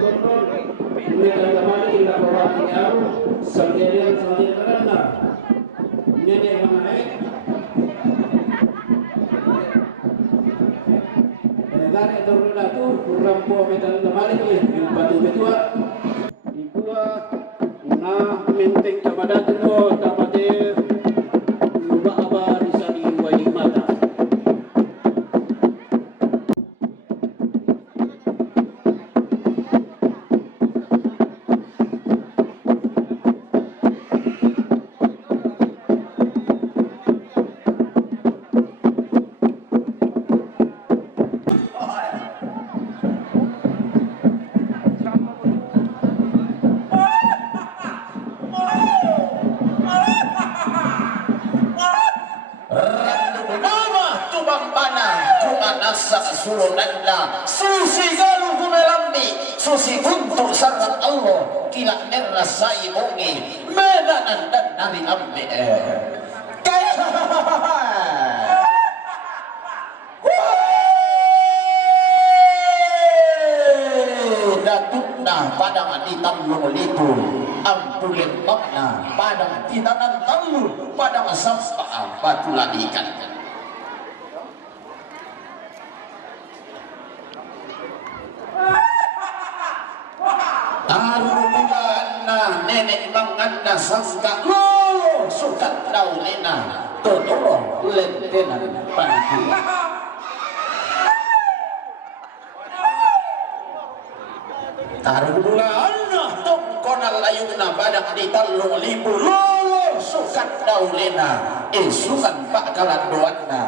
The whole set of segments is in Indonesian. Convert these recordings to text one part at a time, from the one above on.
Turun mereka kembali kita bawa tiang sendirian karena ini yang menaik. Dari turun itu kurang po medan kembali yang batu kedua dua nah menting kepada tuh dapat ubah apa bisa diwai mata. Sulunanda susi galu kumelambi susi untuk sarang Allah kila nerasai mongi menanan dan nari ambe datuna padang ditamlung litu ampulin makna padang titanan talu padang sampa batu ladikan. Tarumana nenek manganda sangka lo sukat daulena totoro lentenan pantu. Tarumana tongkonal layuna badak ditallung libu lo sukat daulena isukan bakalan doana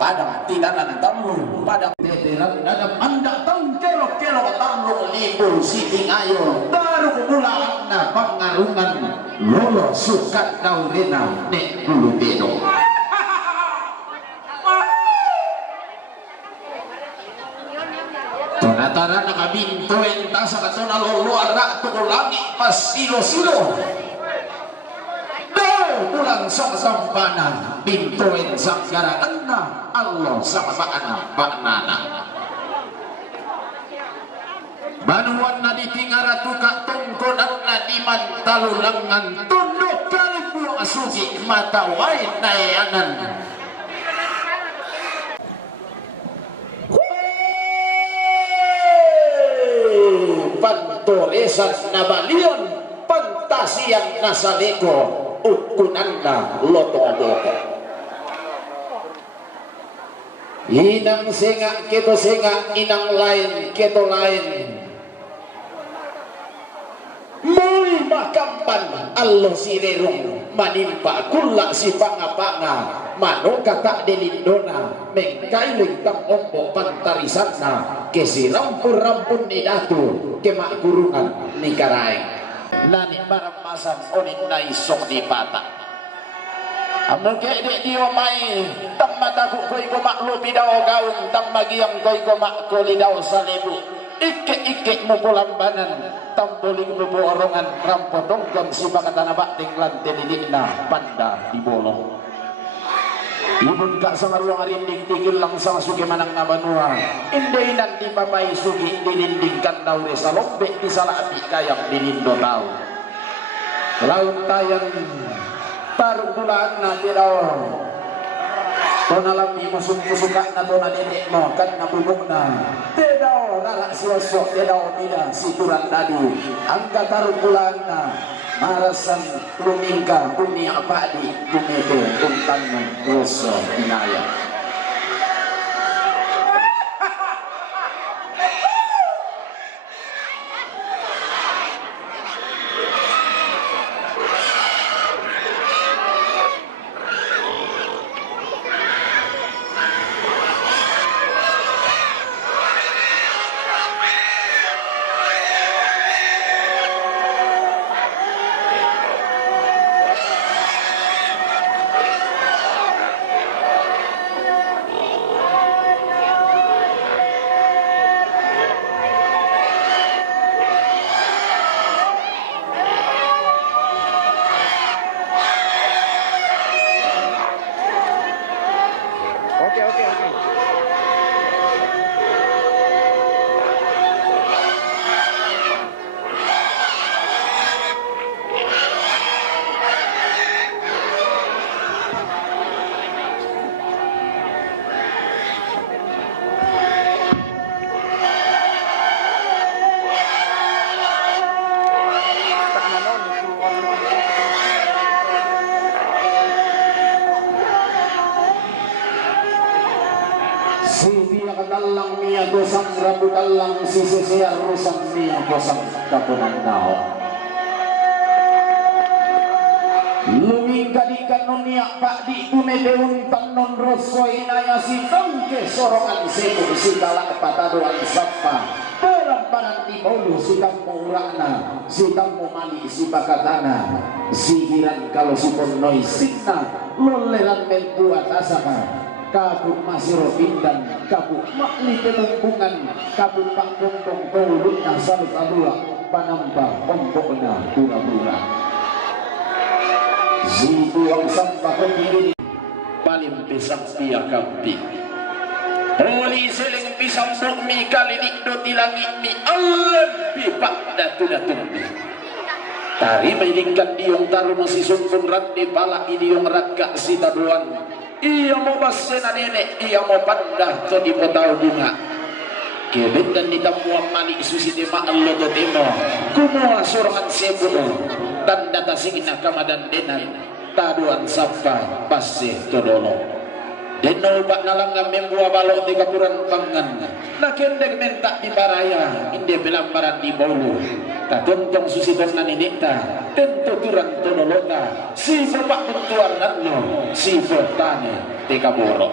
padang titanan tamu padang teteran dalam anda tang kelok-kelok tamu libu siting ayo baru kemulaan na pangarungan lolo sukat daurena nek bulu bedo tonatara nakabinto entah sa katona lolo arak tukul langit pas silo-silo pulang sang sampana bintoin sang garana Allah sama anak baknana banuan na ditingara tuka tongkonan na di mantalulangan tunduk kalimu asugi mata wain nayanan pantoresan na balion pantasian nasaleko ukunanda loto-loto inang senga keto senga inang lain keto lain muli makampan Allah sirerung manimpa kulak si panga-panga manoka tak delindona mengkailing tang ombok pantarisana kesi rampun-rampun ni datu kemak gurungan ni karaeng nani barang masan onin na isok di pata amo kede di omai tam mataku koy ko maklupi daw gaun tam magiyang koy ko makuli daw sa lebu ike mo pulambanan tam boling mo orongan rampotong kang si bakatana bakting lante na panda di bolong ibon ka sa marulang arinding tigil lang sa sugi manang nabanua hindi nanti papay sugi dilindingkan daw re sa lombe di salati kayang dilindo daw laut tayang tarugulaan na di daw to nalami mo suka na to na dedek mo kan nabubog na di daw rala siyosok di daw nila si turan tadi ang katarugulaan na marasan lumingka bumi abadi bumete untang doso inaya kadalang mia dosang rabu dalang sisi siar rusang mia kosang kapunan nao lumi kadikan nunia pak di umedeun tanon rosoi naya si tangke sorongan sebu si kalak patadoan sapa peramparan di bolu si kamu urana si kamu mali si bakatana sihiran kalau si ponoi sinna loleran membuat asama kabut masih robindan kabut makli penumpungan kabut pangkongkong kolutnya salut adula panampa pempoknya pura-pura zibuang sampah kebiri paling pisang pia kampi Oli seling pisang bukmi kali nikdo tilangit mi alam pipak datu-datu tari mailingkan diong taru masih sumpun rat di pala idiong rakak si taduan iya mau basena nenek iya mau pandah to di potau bunga kebet dan ditamuan mali susi tema Allah to temo kumua sorangan sebuno tanda tasingina kamadan denan taduan sapa pasih todolo deno bak nalangga membuah balok di kapuran pangan na kendek mentak di baraya inde belambaran di bolu ta tontong susi tonan inikta tentu turang tonolota si bapak bentuan nanlo si bertane di kaboro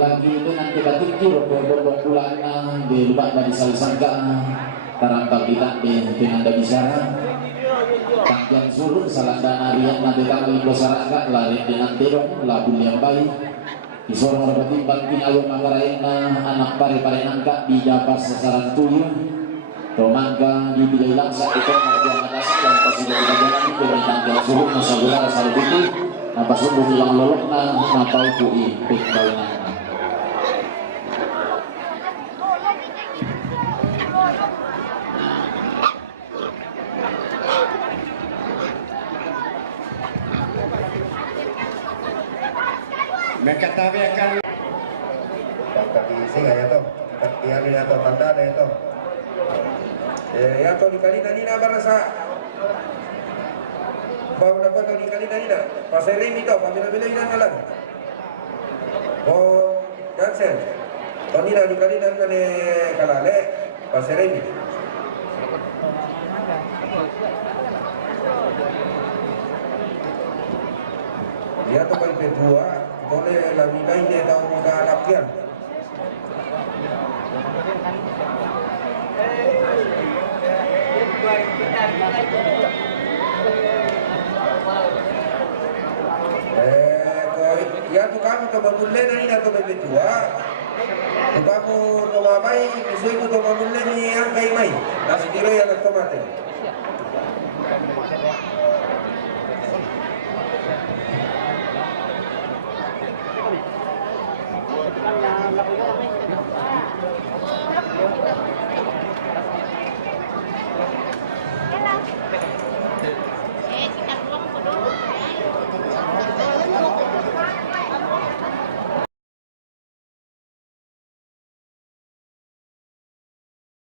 lagi itu nanti batikir bodoh pulangnya di lubak dari salisangka tarambal kita di penanda bicara tanggian surut salah dan harian nanti kami masyarakat lari dengan terong lagu yang baik di sorong berketimbang pinalung mangaraina anak pare-pare nangka di japas sasaran tuyul romangka di bilai langsa itu mau atas yang pasti dari jalan itu dari tanggian surut masa gelar salah itu napa sumbu bilang lolok napa ukui pekawinang mereka tahu akan tadi singa ya toh diambil atau tanda ada itu ya toh dikali tadi nak berasa bawa dapat toh dikali tadi nak pasal ini toh bila-bila ini alam oh cancel toh ni dah dikali dan kali kalale pasal ini dia tuh kalau kedua pone la minay ne tao maghanap yan. Ya tu kamu to mamulle na ina to bebetua. Tu kamu to mabay, isuy mo to mamulle ni ang kay may. Nasi diro yan ang tomate.